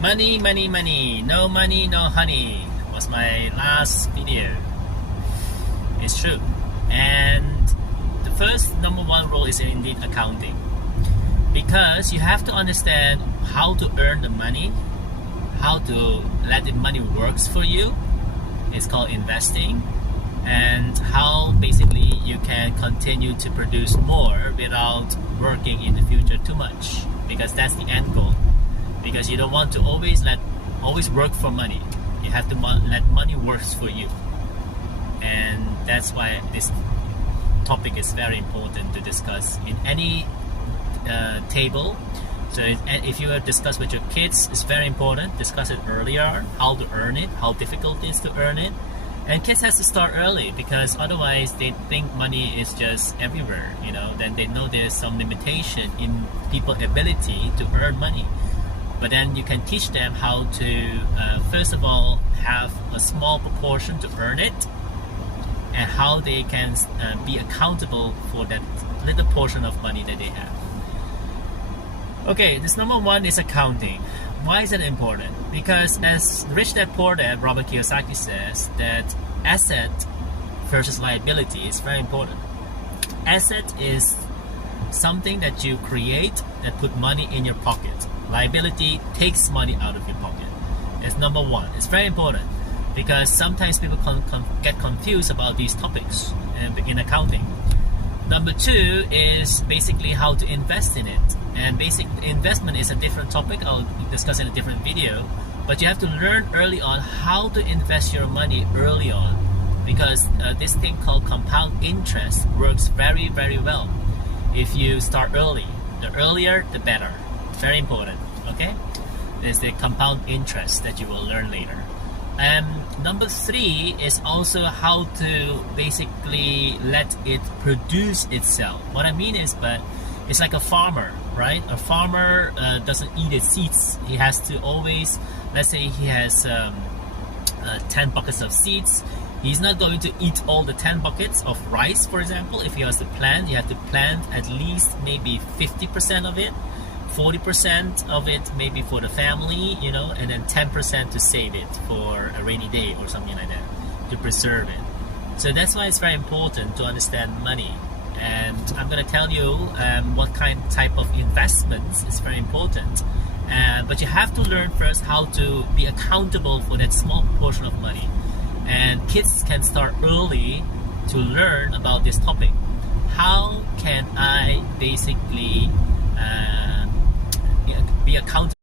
Money, money, money. No money, no honey was my last video. It's true. And the first number one rule is indeed accounting. Because you have to understand how to earn the money, how to let the money works for you. It's called investing. And how basically you can continue to produce more without working in the future too much. Because that's the end goal. Because you don't want to always work for money. You have to let money work for you. And that's why this topic is very important to discuss in any table. So if you discuss with your kids, it's very important. Discuss it earlier, how to earn it, how difficult it is to earn it. And kids has to start early, because otherwise they think money is just everywhere, then they know there's some limitation in people's ability to earn money. But then you can teach them how to, first of all, have a small proportion to earn it, and how they can be accountable for that little portion of money that they have. Okay, this number one is accounting. Why is it important? Because as Rich Dad Poor Dad, Robert Kiyosaki says that asset versus liability is very important. Asset is something that you create and put money in your pocket. Liability takes money out of your pocket. That's number one. It's very important because sometimes people get confused about these topics in accounting. Number two is basically how to invest in it. And basic investment is a different topic. I'll discuss in a different video. But you have to learn early on how to invest your money early on, because this thing called compound interest works very, very well if you start early. The earlier, the better. Very important. Okay? There's the compound interest that you will learn later. Number three is also how to basically let it produce itself. What I mean is, but it's like a farmer, right? A farmer doesn't eat its seeds. He has to always, let's say he has 10 buckets of seeds. He's not going to eat all the 10 buckets of rice, for example. If he has to plant, you have to plant at least maybe 50% of it. 40% of it maybe for the family, and then 10% to save it for a rainy day or something like that, to preserve it. So that's why it's very important to understand money. And I'm going to tell you what type of investments is very important. But you have to learn first how to be accountable for that small portion of money. And kids can start early to learn about this topic. How can I basically be accountable